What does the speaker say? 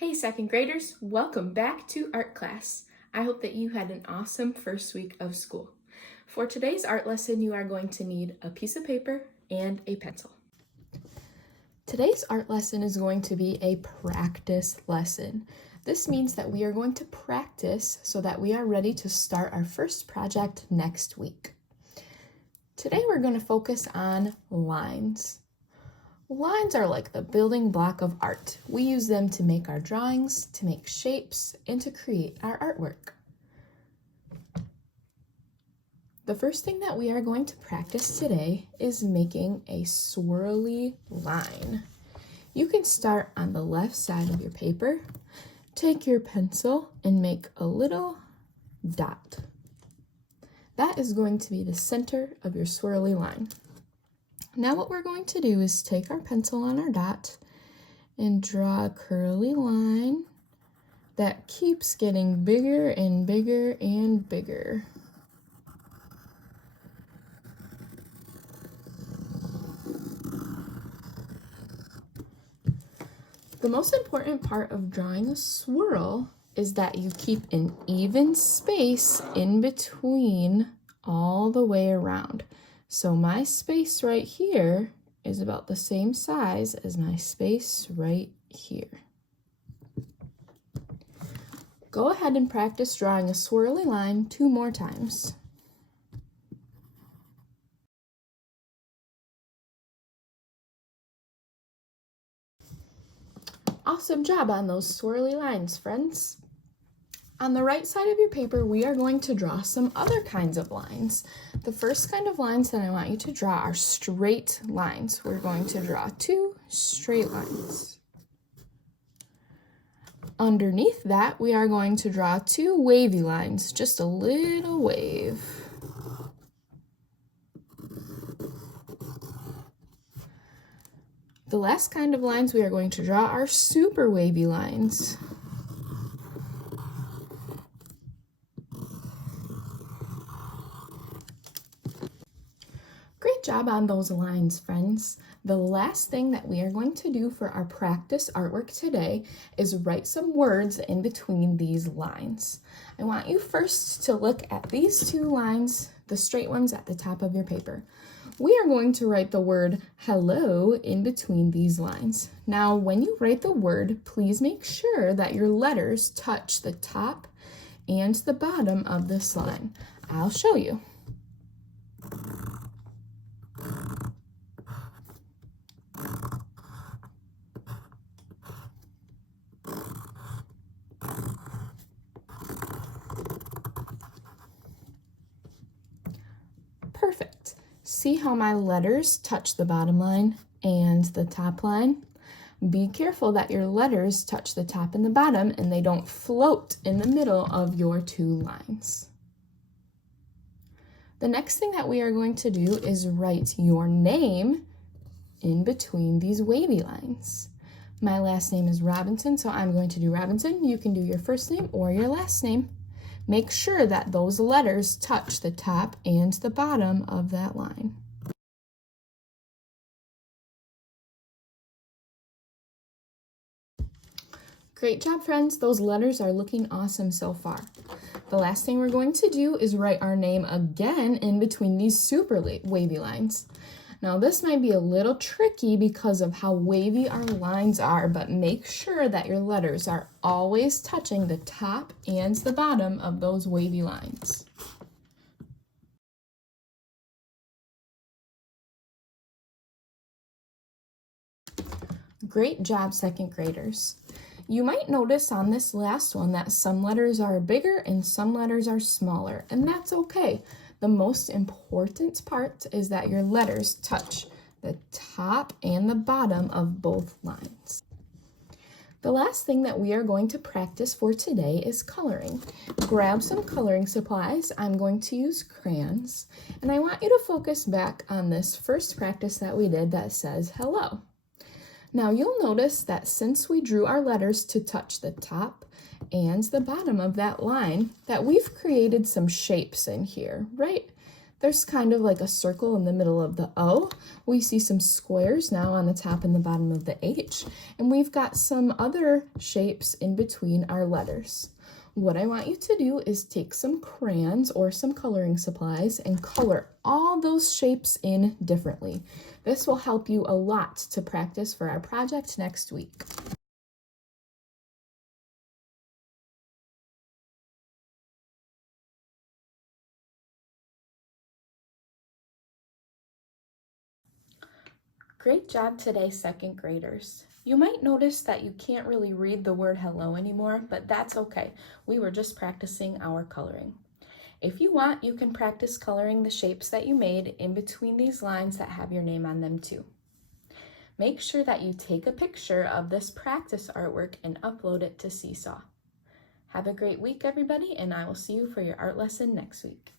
Hey second graders, welcome back to art class. I hope that you had an awesome first week of school. For today's art lesson, you are going to need a piece of paper and a pencil. Today's art lesson is going to be a practice lesson. This means that we are going to practice so that we are ready to start our first project next week. Today we're going to focus on lines. Lines are like the building block of art. We use them to make our drawings, to make shapes, and to create our artwork. The first thing that we are going to practice today is making a swirly line. You can start on the left side of your paper, take your pencil, and make a little dot. That is going to be the center of your swirly line. Now what we're going to do is take our pencil on our dot and draw a curly line that keeps getting bigger and bigger and bigger. The most important part of drawing a swirl is that you keep an even space in between all the way around. So my space right here is about the same size as my space right here. Go ahead and practice drawing a swirly line 2 more times. Awesome job on those swirly lines, friends. On the right side of your paper, we are going to draw some other kinds of lines. The first kind of lines that I want you to draw are straight lines. We're going to draw 2 straight lines. Underneath that, we are going to draw 2 wavy lines, just a little wave. The last kind of lines we are going to draw are super wavy lines. Great job on those lines, friends. The last thing that we are going to do for our practice artwork today is write some words in between these lines. I want you first to look at these 2 lines, the straight ones at the top of your paper. We are going to write the word hello in between these lines. Now, when you write the word, please make sure that your letters touch the top and the bottom of this line. I'll show you. Perfect. See how my letters touch the bottom line and the top line? Be careful that your letters touch the top and the bottom and they don't float in the middle of your 2 lines. The next thing that we are going to do is write your name in between these wavy lines. My last name is Robinson, so I'm going to do Robinson. You can do your first name or your last name. Make sure that those letters touch the top and the bottom of that line. Great job, friends. Those letters are looking awesome so far. The last thing we're going to do is write our name again in between these super wavy lines. Now this might be a little tricky because of how wavy our lines are, but make sure that your letters are always touching the top and the bottom of those wavy lines. Great job, second graders. You might notice on this last one that some letters are bigger and some letters are smaller, and that's okay. The most important part is that your letters touch the top and the bottom of both lines. The last thing that we are going to practice for today is coloring. Grab some coloring supplies. I'm going to use crayons, and I want you to focus back on this first practice that we did that says hello. Now you'll notice that since we drew our letters to touch the top and the bottom of that line, that we've created some shapes in here, right? There's kind of like a circle in the middle of the O. We see some squares now on the top and the bottom of the H, and we've got some other shapes in between our letters. What I want you to do is take some crayons or some coloring supplies and color all those shapes in differently. This will help you a lot to practice for our project next week. Great job today, second graders. You might notice that you can't really read the word hello anymore, but that's okay. We were just practicing our coloring. If you want, you can practice coloring the shapes that you made in between these lines that have your name on them too. Make sure that you take a picture of this practice artwork and upload it to Seesaw. Have a great week, everybody, and I will see you for your art lesson next week.